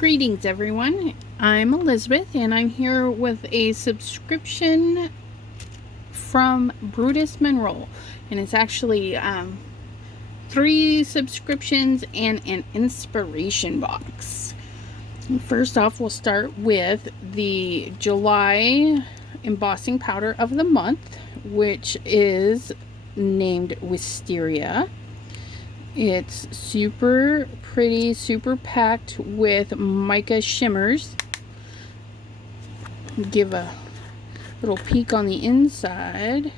Greetings everyone, I'm Elizabeth and I'm here with a subscription from Brutus Monroe, and it's actually 3 subscriptions and an inspiration box. First off, we'll start with the July embossing powder of the month, which is named Wisteria. It's super pretty, super packed with mica shimmers. Give a little peek on the inside.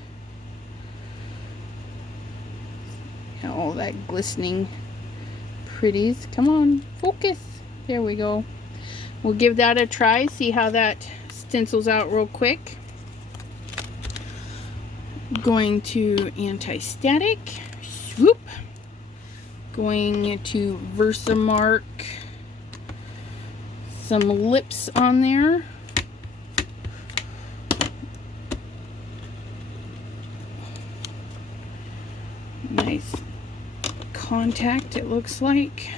All that glistening pretties. Come on, focus. There we go. We'll give that a try, see how that stencils out real quick. Going to anti-static. Swoop. Going to Versamark, some lips on there. Nice contact, it looks like.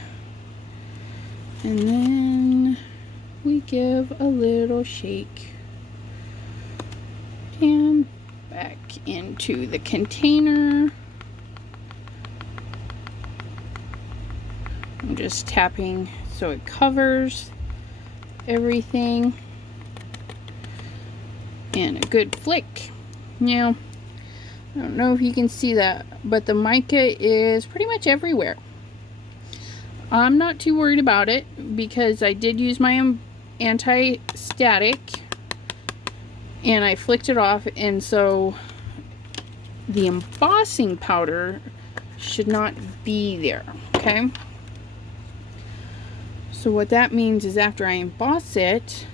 And then we give a little shake and back into the container. I'm just tapping so it covers everything. And a good flick. Now, I don't know if you can see that, but the mica is pretty much everywhere. I'm not too worried about it because I did use my anti-static and I flicked it off, and so the embossing powder should not be there, okay? So what that means is after I emboss it,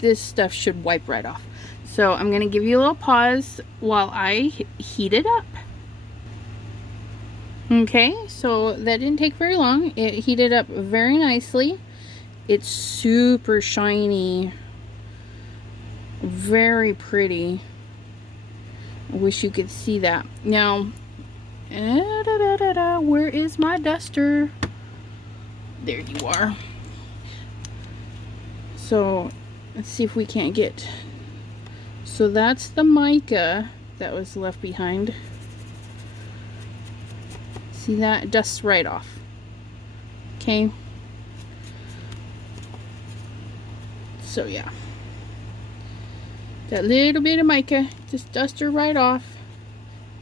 this stuff should wipe right off. So I'm going to give you a little pause while I heat it up. Okay, so that didn't take very long. It heated up very nicely. It's super shiny. Very pretty. I wish you could see that. Now, where is my duster? There you are. So let's see if we can't get, so that's the mica that was left behind. See that? It dusts right off. Okay. So yeah, that little bit of mica just dust her right off,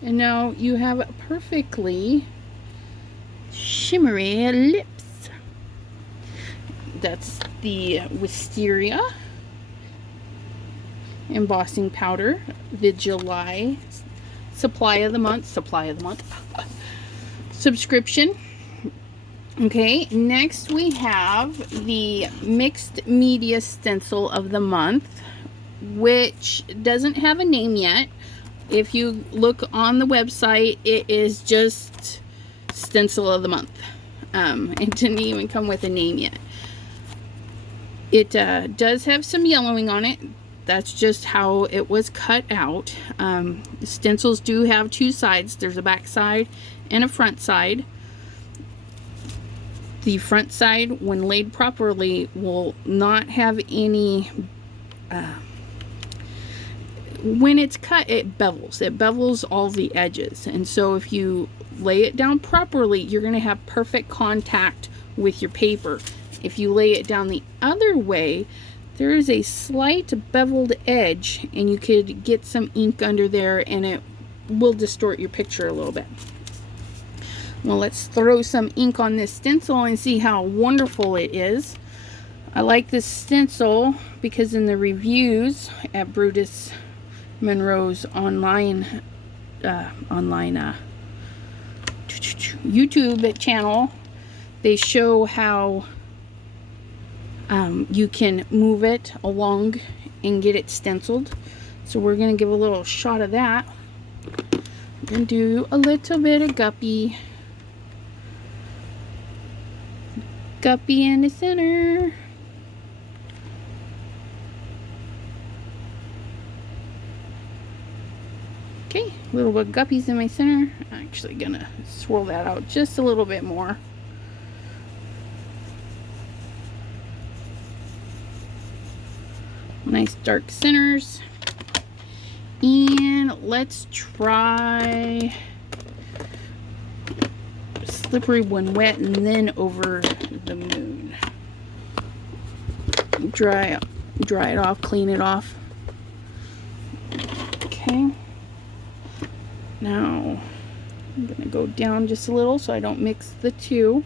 and now you have a perfectly shimmery lips. That's the Wisteria embossing powder, the July supply of the month subscription. Okay, next we have the mixed media stencil of the month, which doesn't have a name yet. If you look on the website, it is just stencil of the month. It didn't even come with a name yet. It does have some yellowing on it. That's just how it was cut out. Stencils do have 2 sides. There's a back side and a front side. The front side, when laid properly, will not have any... when it's cut, it bevels. It bevels all the edges. And so if you lay it down properly, you're going to have perfect contact with your paper. If you lay it down the other way, there is a slight beveled edge, and you could get some ink under there and it will distort your picture a little bit. Well, let's throw some ink on this stencil and see how wonderful it is. I like this stencil because in the reviews at Brutus Monroe's online YouTube channel, they show how you can move it along and get it stenciled. So we're going to give a little shot of that. I'm going to do a little bit of guppy. Guppy in the center. Okay, a little bit of guppies in my center. I'm actually going to swirl that out just a little bit more. Nice dark centers. And let's try slippery when wet and then over the moon. Dry it off, clean it off. Okay. Now I'm gonna go down just a little so I don't mix the two.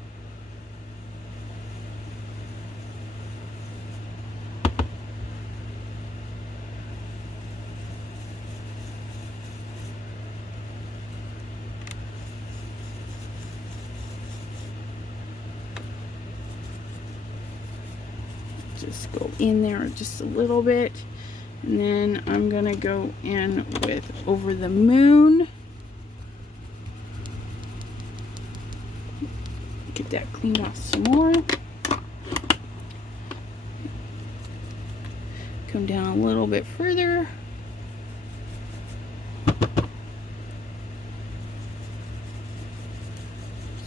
Just go in there just a little bit, and then I'm gonna go in with over the moon. Get that cleaned off some more. Come down a little bit further.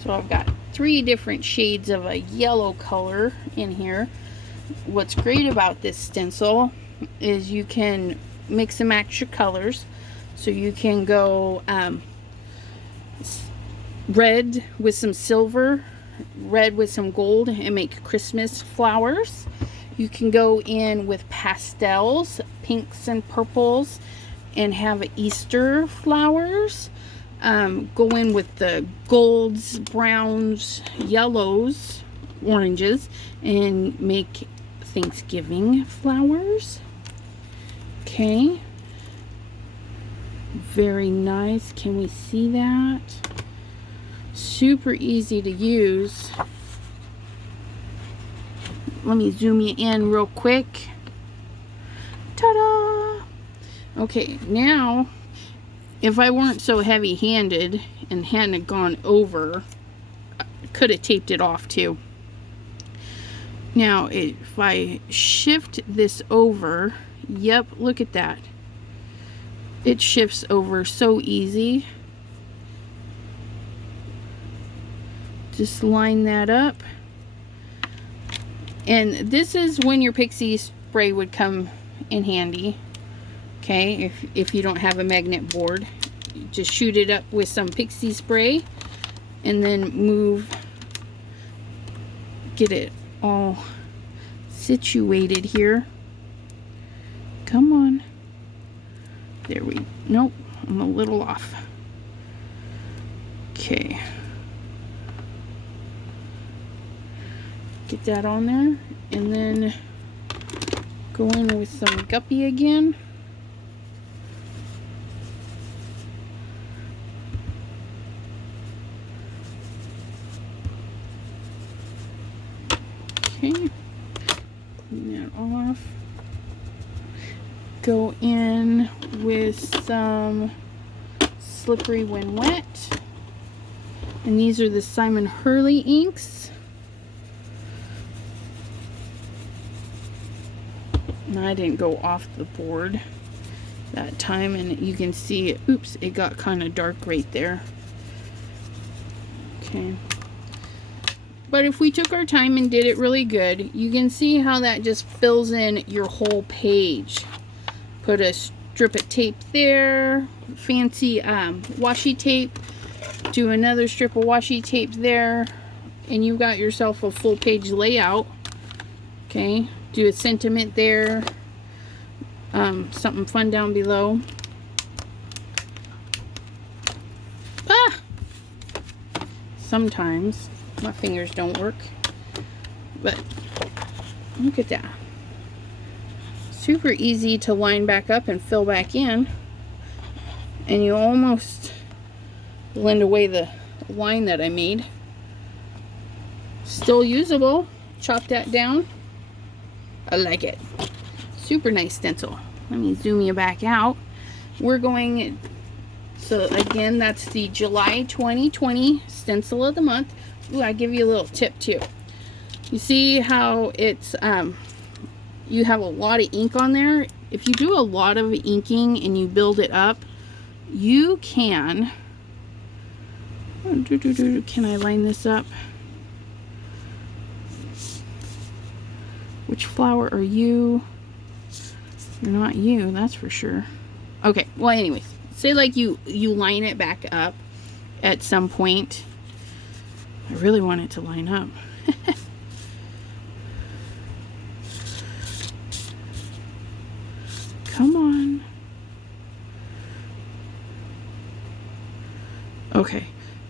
So I've got 3 different shades of a yellow color in here. What's great about this stencil is you can mix and match your colors. So you can go red with some silver, red with some gold, and make Christmas flowers. You can go in with pastels, pinks and purples, and have Easter flowers. Go in with the golds, browns, yellows, oranges, and make Thanksgiving flowers. Okay, very nice. Can we see that? Super easy to use. Let me zoom you in real quick. Ta-da! Okay, now if I weren't so heavy-handed and hadn't gone over, I could have taped it off too. Now, if I shift this over, yep, look at that. It shifts over so easy. Just line that up. And this is when your pixie spray would come in handy. Okay, if you don't have a magnet board, just shoot it up with some pixie spray and then get it all situated here. Come on. There we, nope, I'm a little off. Okay. Get that on there and then go in with some guppy again. Okay, clean that off. Go in with some slippery when wet. And these are the Simon Hurley inks. And I didn't go off the board that time, and you can see, oops, it got kind of dark right there. Okay. But if we took our time and did it really good, you can see how that just fills in your whole page. Put a strip of tape there, fancy washi tape, do another strip of washi tape there, and you got yourself a full page layout. Okay, do a sentiment there, something fun down below. Sometimes my fingers don't work, but look at that. Super easy to line back up and fill back in, and you almost blend away the line that I made. Still usable. Chop that down. I like it. Super nice stencil. Let me zoom you back out. We're going, so again, that's the July 2020 stencil of the month. Ooh, I give you a little tip too. You see how it's you have a lot of ink on there. If you do a lot of inking and you build it up, you can, can I line this up? Which flower are you? You're not you, that's for sure. Okay, well anyways, say like you line it back up at some point. I really want it to line up. Come on. Okay,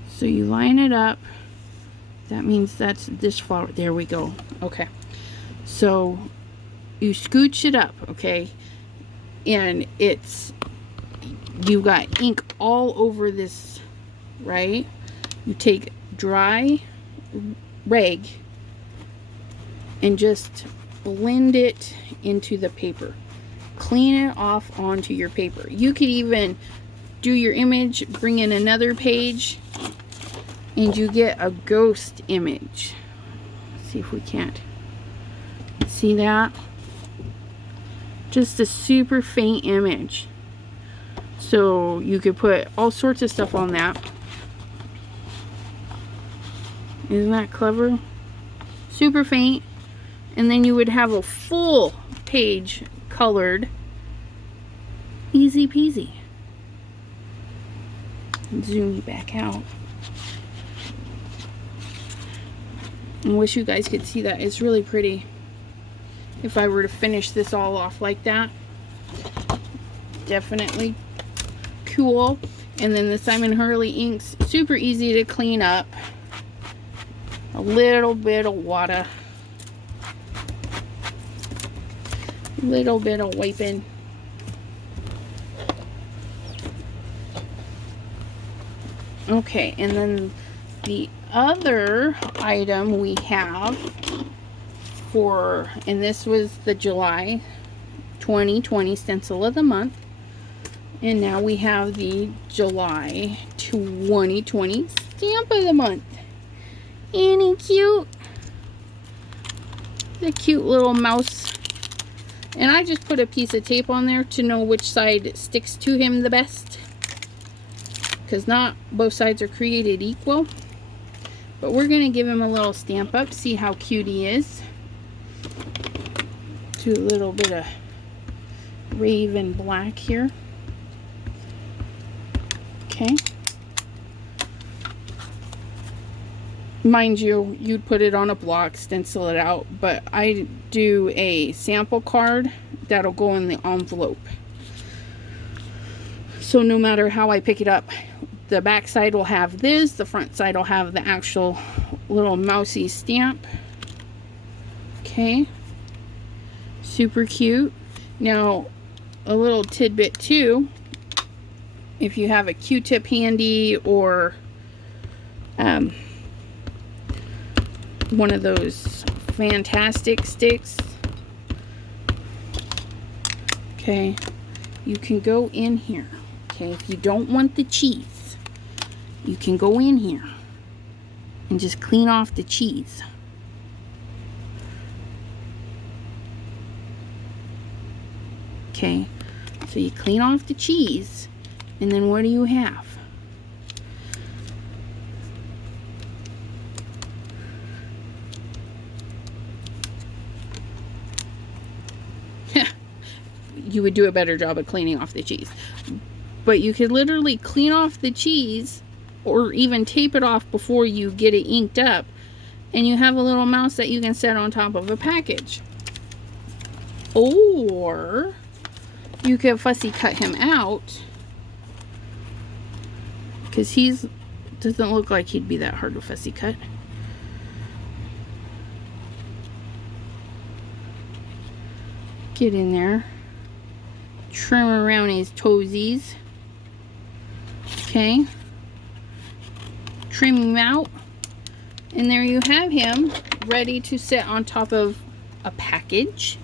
so you line it up. That means that's this flower. There we go. Okay, so you scooch it up, okay, and you got ink all over this, right? You take dry rag and just blend it into the paper. Clean it off onto your paper. You could even do your image, bring in another page, and you get a ghost image. Let's see if we can't see that. Just a super faint image. So you could put all sorts of stuff on that. Isn't that clever? Super faint. And then you would have a full page colored. Easy peasy. Zoom you back out. I wish you guys could see that. It's really pretty. If I were to finish this all off like that. Definitely cool. And then the Simon Hurley inks, super easy to clean up. A little bit of water. A little bit of wiping. Okay, and then the other item we have and this was the July 2020 stencil of the month. And now we have the July 2020 stamp of the month. Ain't he cute? The cute little mouse. And I just put a piece of tape on there to know which side sticks to him the best. Because not both sides are created equal. But we're going to give him a little stamp up. See how cute he is. Do a little bit of raven black here. Okay. Mind you, you'd put it on a block, stencil it out, but I do a sample card that'll go in the envelope. So no matter how I pick it up, the back side will have this, the front side will have the actual little mousy stamp. Okay. Super cute. Now, a little tidbit too, if you have a Q-tip handy or one of those fantastic sticks, okay, you can go in here. Okay, if you don't want the cheese, you can go in here and just clean off the cheese. Okay, so you clean off the cheese, and then what do you have? You would do a better job of cleaning off the cheese. But you could literally clean off the cheese or even tape it off before you get it inked up, and you have a little mouse that you can set on top of a package. Or you could fussy cut him out, because doesn't look like he'd be that hard to fussy cut. Get in there, trim around his toesies. Okay, trim him out, and there you have him, ready to sit on top of a package,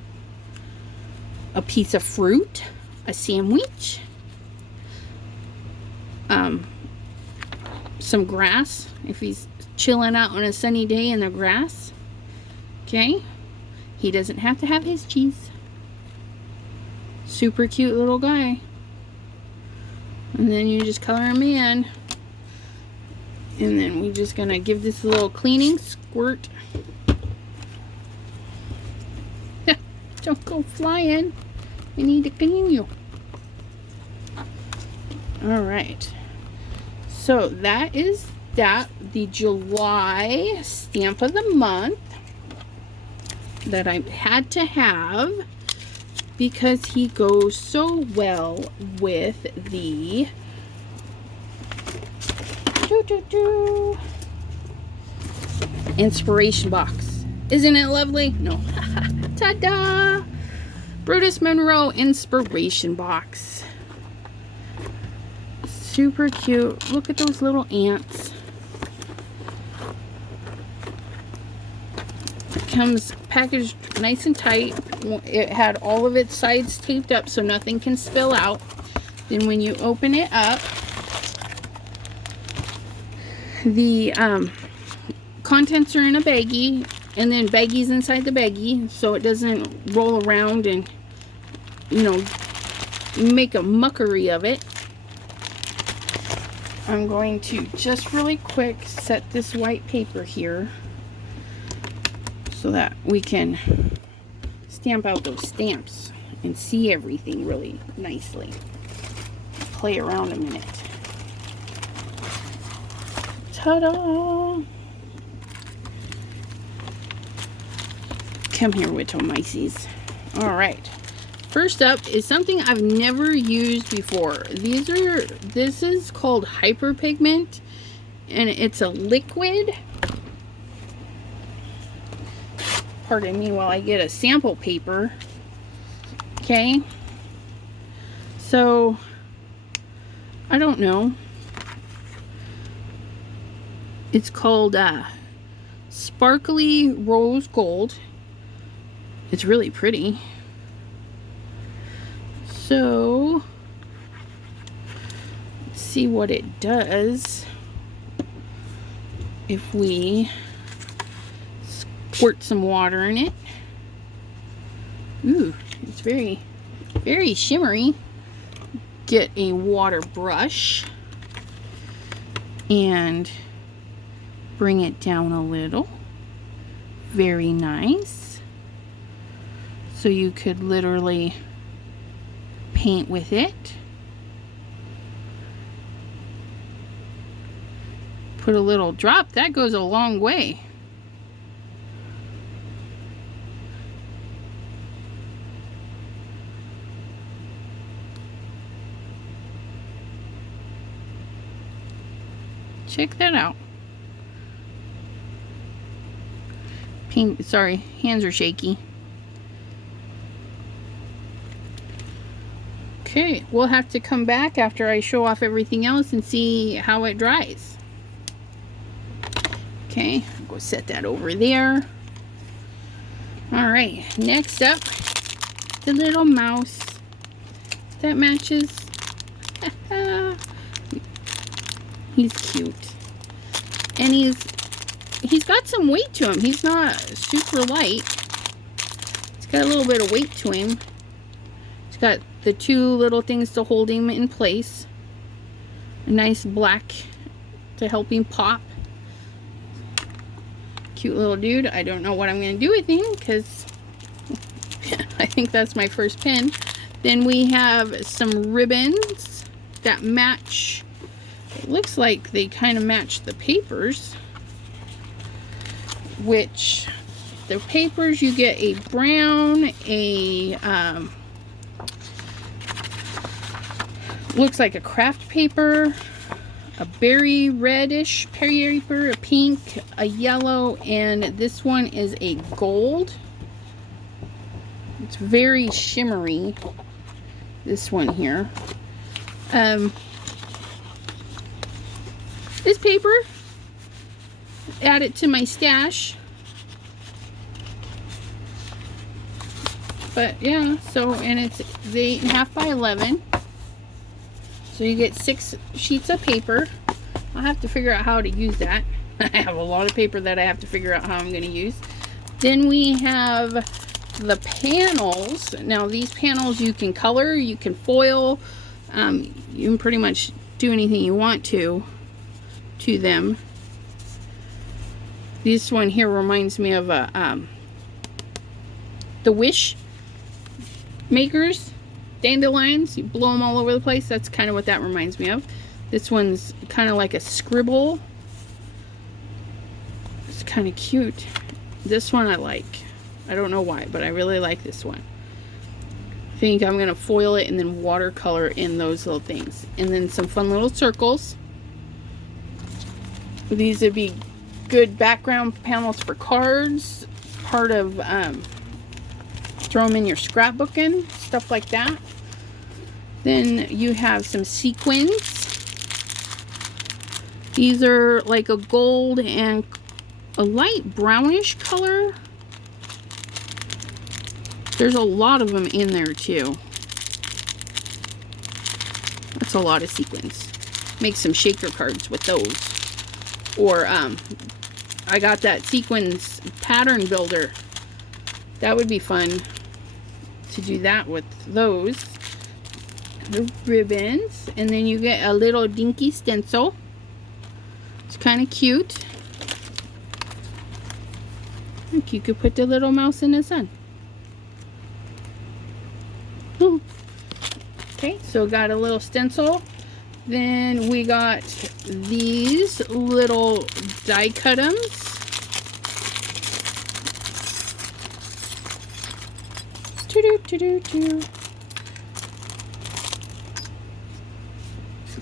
a piece of fruit, a sandwich, some grass if he's chilling out on a sunny day in the grass. Okay, he doesn't have to have his cheese. Super cute little guy. And then you just color him in, and then we're just gonna give this a little cleaning squirt. Don't go flying. We need to continue. All right. So that is that. The July stamp of the month that I had to have because he goes so well with the inspiration box. Isn't it lovely? No. Ta-da! Brutus Monroe inspiration box. Super cute. Look at those little ants. It comes packaged nice and tight. It had all of its sides taped up so nothing can spill out. Then when you open it up, the contents are in a baggie, and then baggies inside the baggie so it doesn't roll around and, you know, make a muckery of it. I'm going to just really quick set this white paper here so that we can stamp out those stamps and see everything really nicely. Play around a minute. Ta-da! Come here, little miceys. Alright. First up is something I've never used before. This is called hyperpigment, and it's a liquid. Pardon me while I get a sample paper. Okay. So, I don't know. It's called Sparkly Rose Gold. It's really pretty. So, let's see what it does if we squirt some water in it. Ooh, it's very, very shimmery. Get a water brush and bring it down a little. Very nice. So you could literally paint with it. Put a little drop. That goes a long way. Check that out. Sorry, hands are shaky. Okay, we'll have to come back after I show off everything else and see how it dries. Okay, I'll go set that over there. Alright, next up, the little mouse. That matches. He's cute. And he's got some weight to him. He's not super light. He's got a little bit of weight to him. He's got the two little things to hold him in place. A nice black to help him pop. Cute little dude. I don't know what I'm going to do with him because I think that's my first pin. Then we have some ribbons that match. It looks like they kind of match the papers. Which the papers, you get a brown, looks like a craft paper, a berry reddish paper, a pink, a yellow, and this one is a gold. It's very shimmery, this one here. This paper, add it to my stash. But yeah, so, and it's 8.5 by 11. So you get 6 sheets of paper. I'll have to figure out how to use that. I have a lot of paper that I have to figure out how I'm going to use. Then we have the panels. Now these panels you can color, you can foil, you can pretty much do anything you want to them. This one here reminds me of the wish makers. dandelions, you blow them all over the place. That's kind of what that reminds me of. This one's kind of like a scribble. It's kind of cute. This one I like. I don't know why, but I really like this one. I think I'm going to foil it and then watercolor in those little things. And then some fun little circles. These would be good background panels for cards. Part of, throw them in your scrapbooking, stuff like that. Then you have some sequins. These are like a gold and a light brownish color. There's a lot of them in there too. That's a lot of sequins. Make some shaker cards with those. Or I got that sequins pattern builder. That would be fun to do that with those. The ribbons. And then you get a little dinky stencil. It's kind of cute. Look, you could put the little mouse in the sun. Ooh. Okay, so got a little stencil. Then we got these little die cut-ems.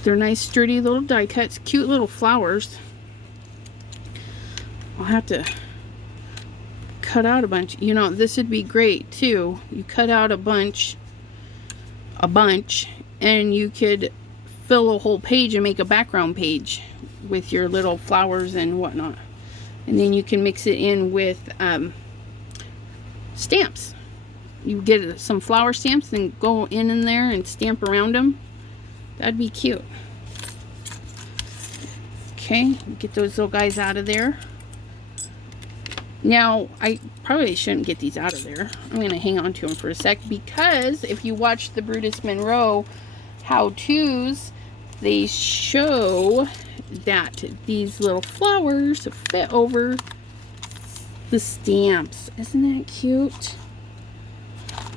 They're nice sturdy little die cuts, cute little flowers. I'll have to cut out a bunch. You know, this would be great too. You cut out a bunch, and you could fill a whole page and make a background page with your little flowers and whatnot. And then you can mix it in with stamps. You get some flower stamps and go in there and stamp around them. That'd be cute. Okay, get those little guys out of there. Now, I probably shouldn't get these out of there. I'm going to hang on to them for a sec, because if you watch the Brutus Monroe how-tos, they show that these little flowers fit over the stamps. Isn't that cute?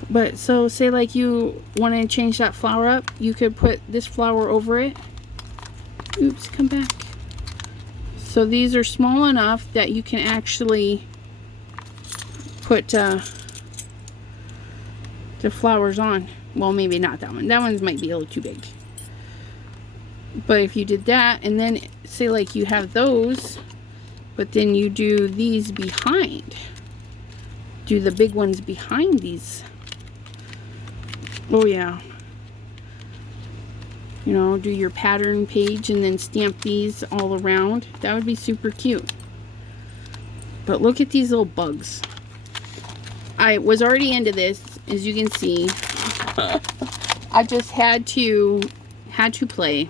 But so say like you want to change that flower up, you could put this flower over it. Oops, come back. So these are small enough that you can actually put the flowers on. Well, maybe not that one. That one might be a little too big. But if you did that, and then say like you have those, but then you do these behind. Do the big ones behind these. Oh yeah. You know, do your pattern page and then stamp these all around. That would be super cute. But look at these little bugs. I was already into this, as you can see. I just had to play.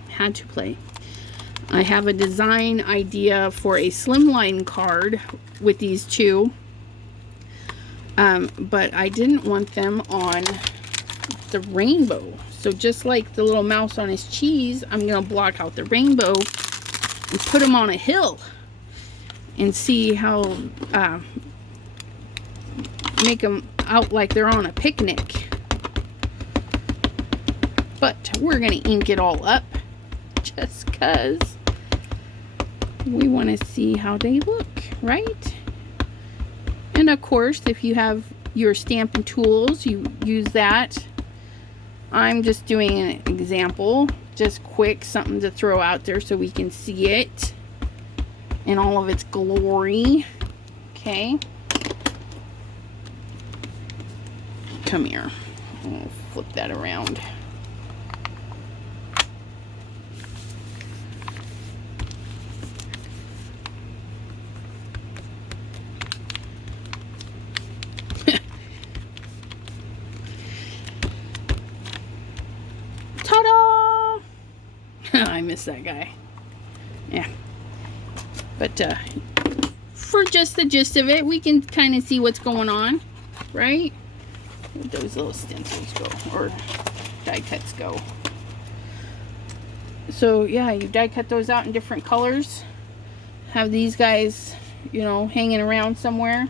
I have a design idea for a slimline card with these two. But I didn't want them on the rainbow. So just like the little mouse on his cheese, I'm going to block out the rainbow and put them on a hill and see how, make them out like they're on a picnic. But we're going to ink it all up just because we want to see how they look, right? And of course, if you have your stamping tools, you use that. I'm just doing an example, just quick, something to throw out there so we can see it in all of its glory. Okay. Come here. I'll flip that around. I miss that guy. Yeah. But for just the gist of it, we can kind of see what's going on, right? Where'd those little stencils go, or die cuts go? So yeah, you die cut those out in different colors. Have these guys, you know, hanging around somewhere.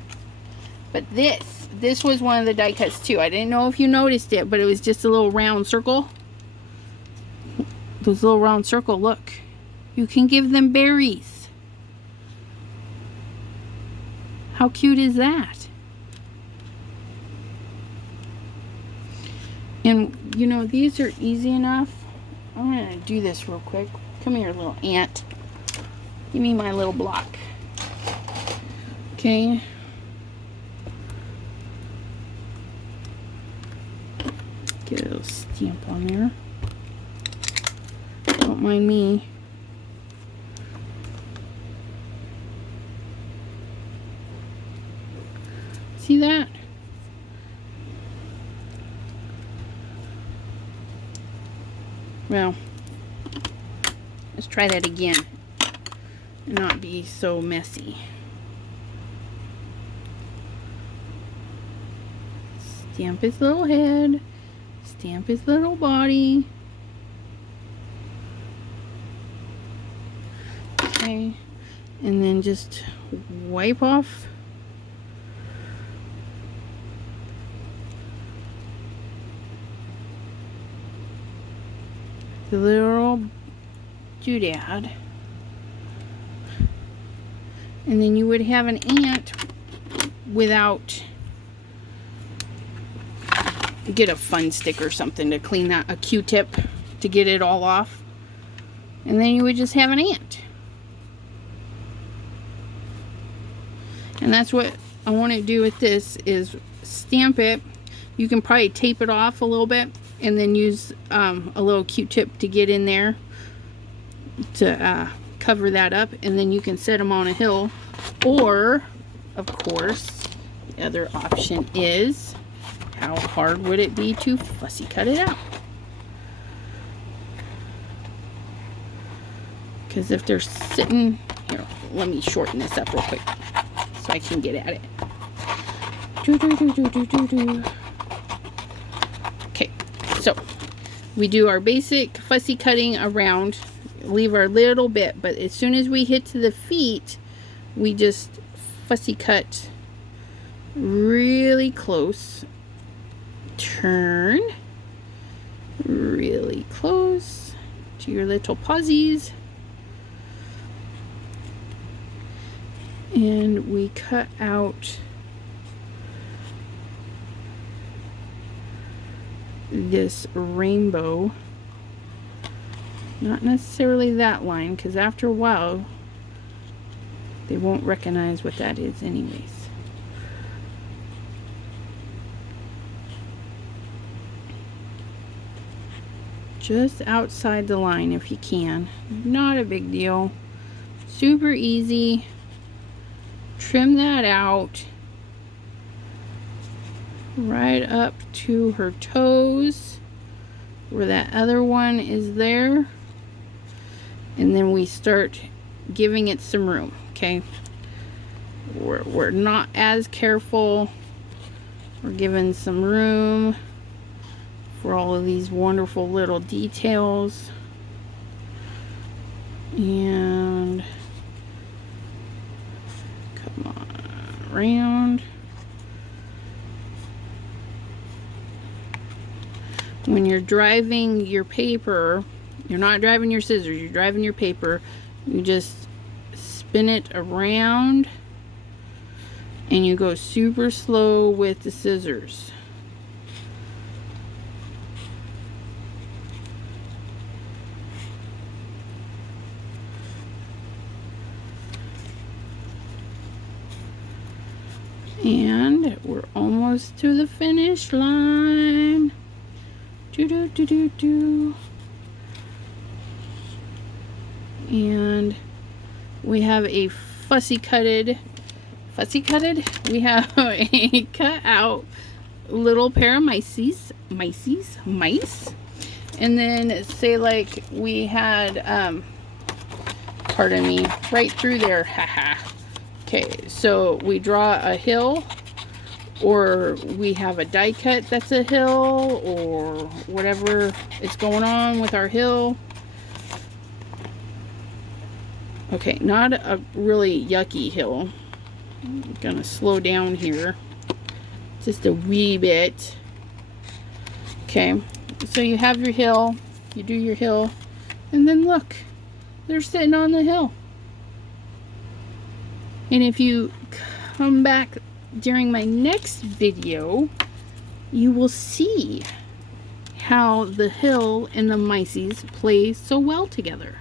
But this this was one of the die cuts too. I didn't know if you noticed it, but it was just a little round circle. Those little round circle, look. You can give them berries. How cute is that? And you know, these are easy enough. I'm gonna do this real quick. Come here, little ant. Give me my little block. Okay. Get a little stamp on there. Don't mind me. See that? Well, let's try that again and not be so messy. Stamp his little head, stamp his little body. Okay, and then just wipe off the little doodad. And then you would have an ant without, get a fun stick or something to clean that, a Q-tip to get it all off. And then you would just have an ant. And that's what I want to do with this, is stamp it. You can probably tape it off a little bit and then use a little Q-tip to get in there to cover that up, and then you can set them on a hill. Or, of course, the other option is, how hard would it be to fussy cut it out? Because if they're sitting here, let me shorten this up real quick so I can get at it. Okay, so we do our basic fussy cutting around, leave our little bit, but as soon as we hit to the feet, we just fussy cut really close, turn really close to your little pawsies, and we cut out this rainbow. Not necessarily that line, because after a while they won't recognize what that is anyways. Just outside the line if you can. Not a big deal. Super easy. Trim that out right up to her toes where that other one is there, and then we start giving it some room. Okay, we're not as careful. We're giving some room for all of these wonderful little details. And come on around. When you're driving your paper, you're not driving your scissors, you're driving your paper, you just spin it around and you go super slow with the scissors. And we're almost to the finish line. And we have a we have a cut out little pair of mice. And then say like we had pardon me, right through there, haha. Okay, so we draw a hill, or we have a die cut that's a hill, or whatever is going on with our hill. Okay, not a really yucky hill. I'm gonna slow down here just a wee bit. Okay, so you have your hill, you do your hill, and then look, they're sitting on the hill. And if you come back during my next video, you will see how the hill and the mices play so well together.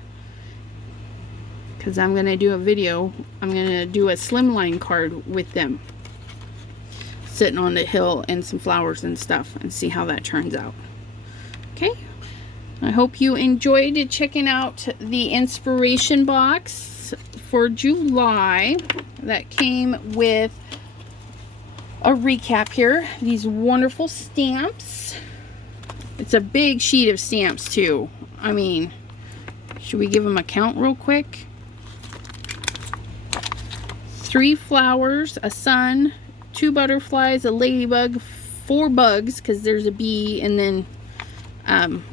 Because I'm going to do a video, I'm going to do a slimline card with them sitting on the hill and some flowers and stuff, and see how that turns out. Okay, I hope you enjoyed checking out the inspiration box for July that came with a recap here. These wonderful stamps. It's a big sheet of stamps too. I mean, should we give them a count real quick? 3 flowers, a sun, 2 butterflies, a ladybug, 4 bugs, because there's a bee, and then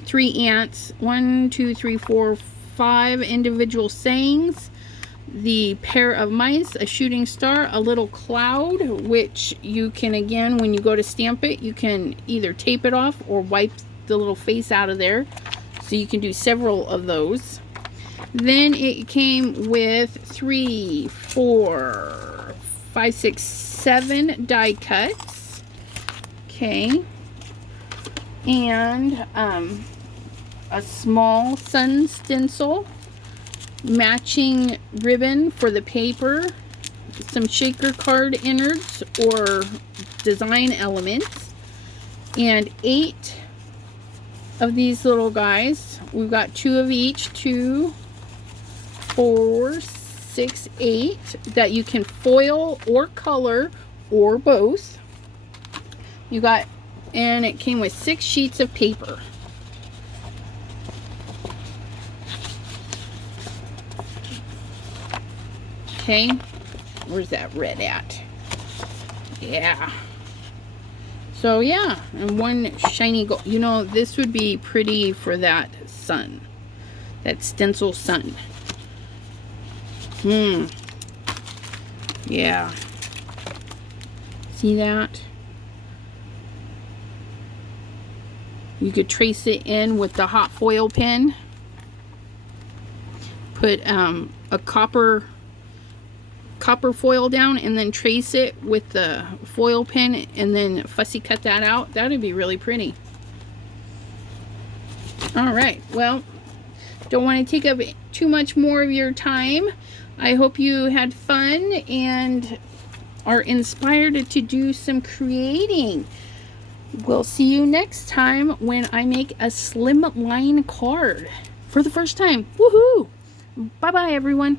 3 ants, 1, 2, 3, 4, 5 individual sayings, the pair of mice, a shooting star, a little cloud, which you can, again, when you go to stamp it, you can either tape it off or wipe the little face out of there. So you can do several of those. Then it came with 3, 4, 5, 6, 7 die cuts. Okay. And a small sun stencil, matching ribbon for the paper, some shaker card innards or design elements, and 8 of these little guys. We've got 2 of each, 2, 4, 6, 8, that you can foil or color or both. You got, and it came with 6 sheets of paper. Okay, where's that red at? Yeah. So yeah, and 1 shiny gold. You know, this would be pretty for that sun, that stencil sun. Yeah. See that? You could trace it in with the hot foil pen. Put a copper foil down and then trace it with the foil pen and then fussy cut that out. That would be really pretty. Alright, well, don't want to take up too much more of your time. I hope you had fun and are inspired to do some creating. We'll see you next time when I make a slim line card for the first time. Woohoo! Bye-bye, everyone.